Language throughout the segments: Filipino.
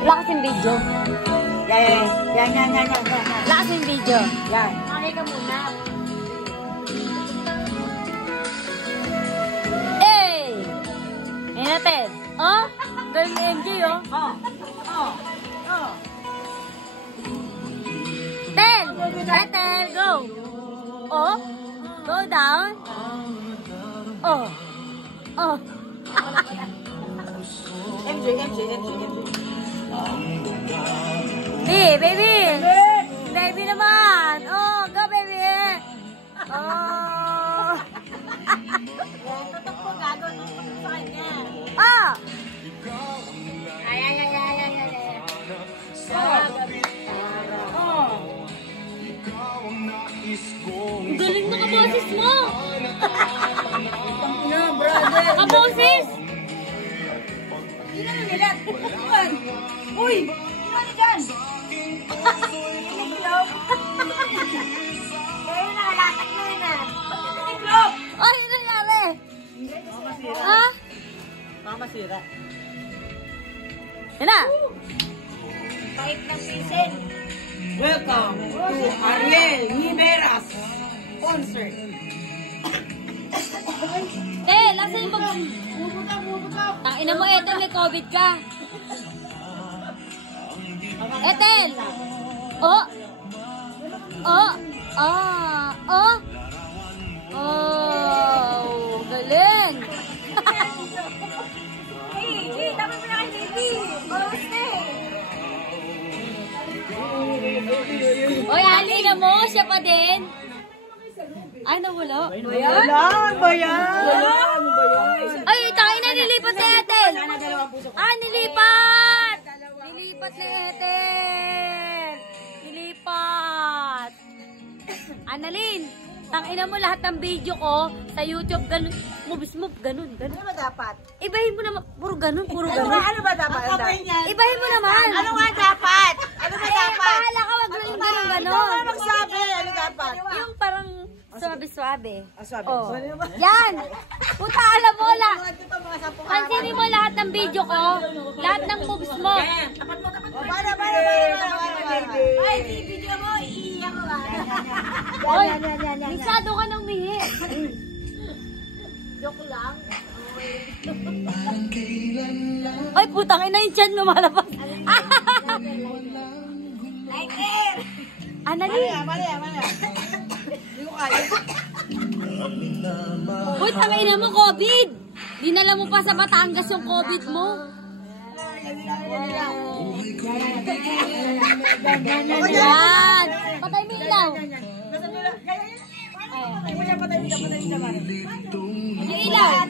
Lakas yung video. Yan. Lakas yung video. Yan. Makay ka muna. Hey! Ngayon natin. Oh? Girl ni MJ, oh. Tel! Hey, Tel, go! Oh? Go down. Oh. MJ. Hey, baby! Baby naman! Oh, go, baby! Oh! Tutok po, gagawin mo sa kanya. Ah! Ay. Ang galing na kaboses mo! No, brother. Kaboses! Sino nila? Uy! Sino na dyan? Tiniglop. Kayo nakalatak na yun ah. Tiniglop! Ay, ano nangyari? Ha? Masira. Yan na! Kahit ng pisin. Welcome to Ariel Niveras concert. Lasa yung Tangina mo, Ethel, may COVID ka. Ethel! Oh! Galing! Hey, tama mo na kay baby. Almost na Oy, halika mo, siya pa din. Ay, nawala. Bayan! Ay, tayo na nilipat si Ethel. Nilipat! Nilipat ni Ethel. Nilipat. Annalyn, tangina mo lahat ng video ko sa YouTube, ganun, ganun. Ano ba dapat? Ibahin mo naman, puro ganun. Ano ba dapat? Ibahin mo naman. Ano nga dapat? Ano ba dapat? Bahala ka, wag lang ganun. Ikaw nga magsabi. Ano dapat? Yung parang swabe-swabe. Swabe. Oh. Yan! Puta, alam mo, pansinin mo lahat ng video ko, lahat ng moves mo. Para. Ay, di video mo, iiyak ko ba? Oy, masyado ka nang mihi. Joke lang. Ay, putang ina yung chan lumalabas. Like it! Annalyn. Mali. Hindi ko kaya. Uy, tangay na mo, COVID. Dinala mo pa sa Batangas yung COVID mo. Yan. Patay mo ilaw. Yung ilaw.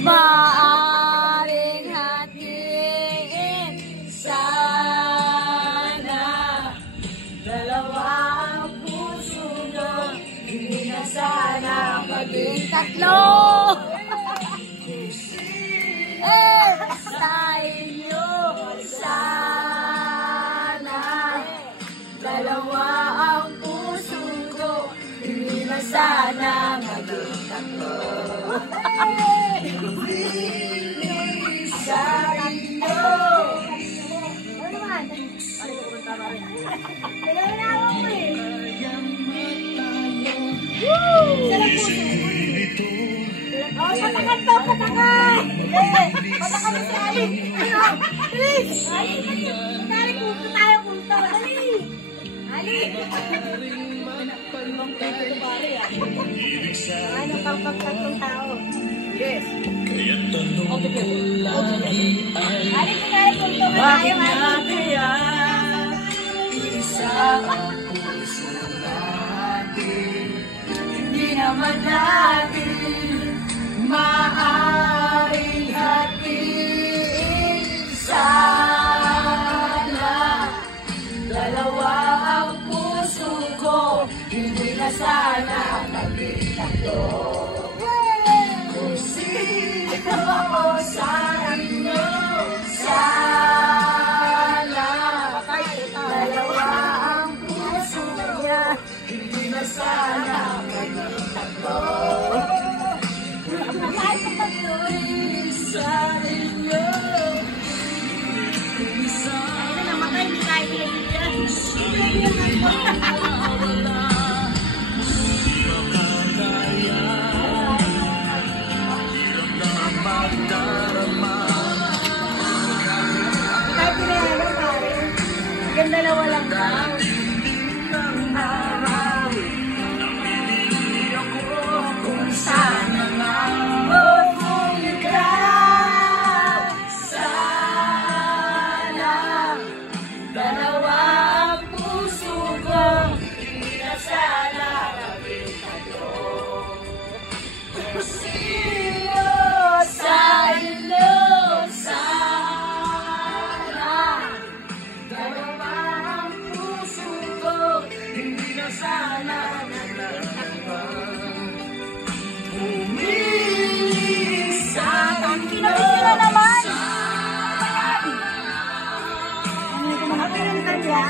Maaring hatiin sana dalawa ang puso nyo, hindi na sana maging tatlo. Sa inyo sana dalawa ang puso ko, hindi na sana maging tatlo. Sa inyo. Ano naman? Kailangan mo eh. Woo! Sarap puso. Oh, patakan to, patakan! Patakan mo si Ali! Please! Ali, punto tayo, punto! Dali! Ali! Ano pang pagkatong tao? Yes! Ali, tayo, punto ka tayo, Ali! Isa ang puso natin, hindi naman natin maaaring hatiin sana dalawa ang puso ko, hindi na sana maging tatlo. Kung sino sa inyo sana dalawa ang puso niya, Kahit pinayalo, pare. Ganda na walang daw. Sana nga kung ikaw sana dalawang puso ko hindi na sana nabintado sino sa ilo sana dalawang puso ko hindi na sana Kinabit nila naman! Ano yung kanya?